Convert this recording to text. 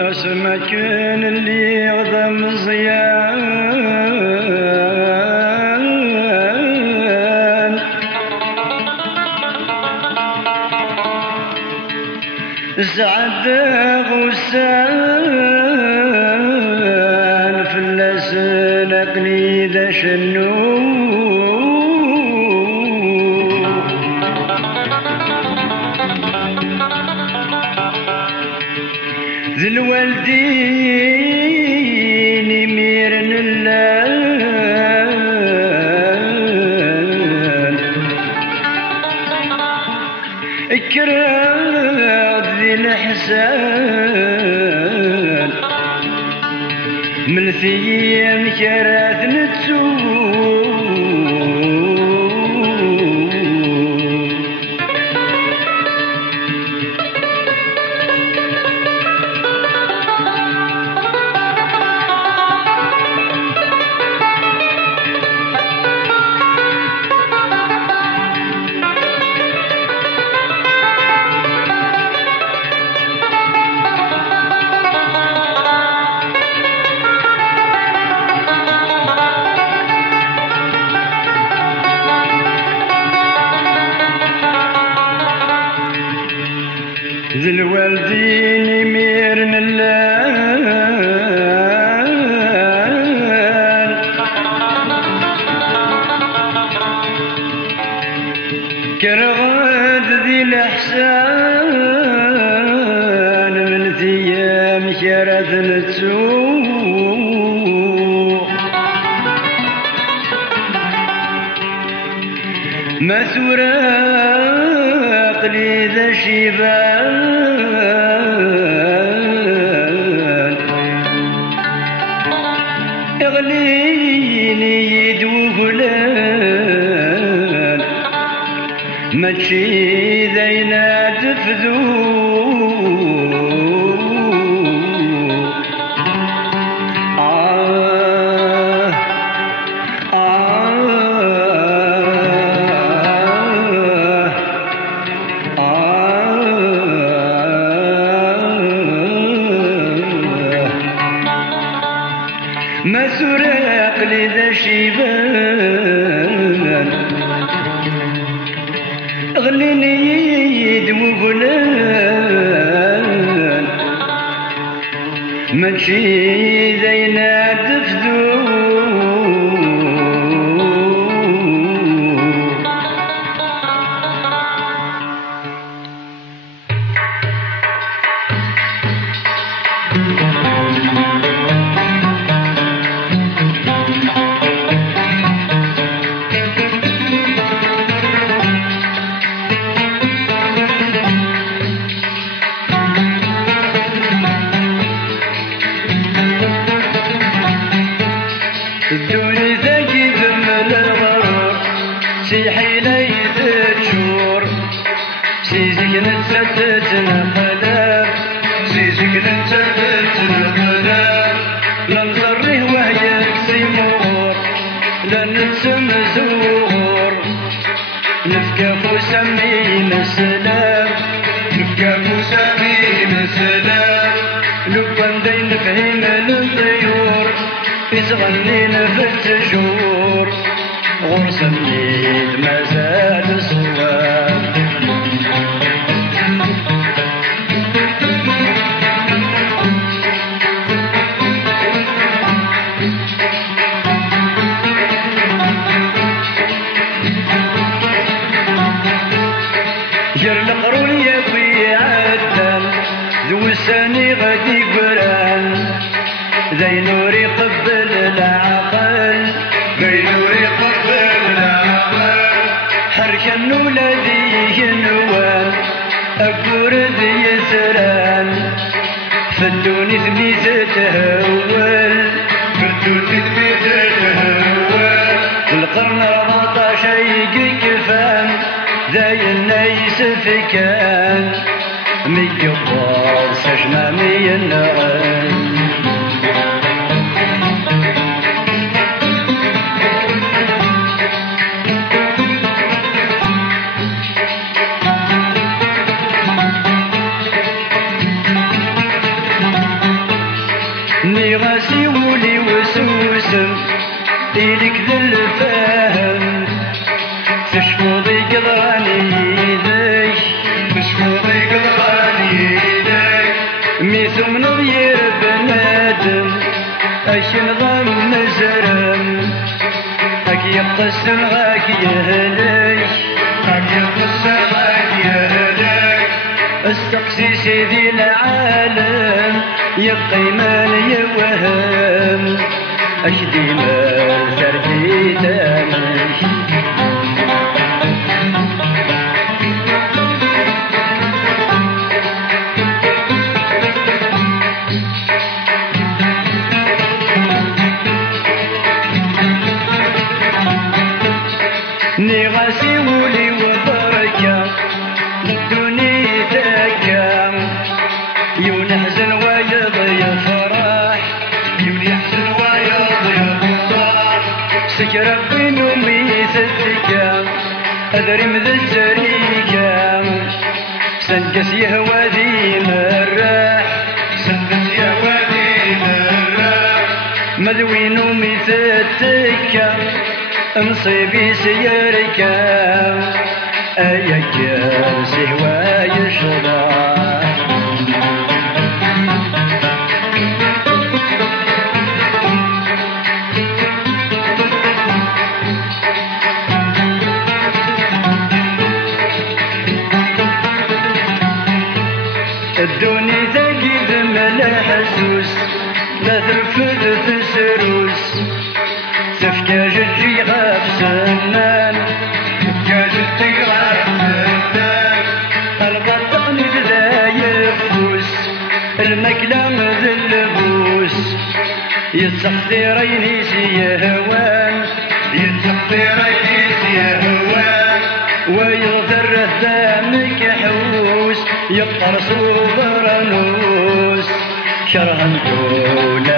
اسمكن اللي غدا مزيان سعد غسان في اللسان قليد شنو ذي الوالدين يميرن اللال اكراد ذي الحسان من ثيام كراث نتسوق ذي الوالدين يميرن اللال كرغد ذي الإحسان من ثيام شرث نتسوق ما ثراق لي ذا شيبان اغليني يدوغلان ما تشي ذينا تفذو ما سرق لذا شيبان غليني يدمو غلان ما تشي ذينا تفذو الدوني ذاكي ذمل الغرور سيحي ليث تشور سيزك نتسدتنا قدر سيزك نتسدتنا قدر لنصريه وهي سيمور لنتسم زور نفكاف وسمينا السلام نفكاف وسمينا السلام لبان دين نفهم للطيور يصغنينا في التجور غرس الليل ما زال صواب جر القرون يا بي عدل وينوري قبلنا حركن ولدي نوان أقرد يسران فدوني ثميث تهول فدوني ثميث تهول القرن 14 يكفان ذاي النايس فكان ميقبار سجنا مينان نغاسي ولي وسوسم إلك ذا الفهم تشفوضي قضاني يديك تشفوضي قضاني يديك ميثو من ضير بنادم اش نظام نزرم هاك يقسم هاك يهلك هاك يقسم هاك يهلك استقسي سيدي العالم يبقى من يوهم اشدي مال تركيتاني نغاسي ولي وبركة للدني ذاكا يون يحزن ويضي فرح يون يحزن ويضي فرح سكر بين أمي ثدكا أدري مذا الجريكا سنقس يهوى ذي مرح سنقس يهوى ذي مرح مذوين أمي ثدكا مصيبي سيركا أيك سهوى يشرح الدوني ثقيب ملا حسوس لا ترفض تسروس تفكا جدي غاف سنان تفكا جدي غاف سنان البطن ذا يفوس المكلام ذا اللبوس يتسخطيرين سيهوان يتسخطيرين سيهوان ويغفر الدامك حوس يقرص برنوس شرها نقول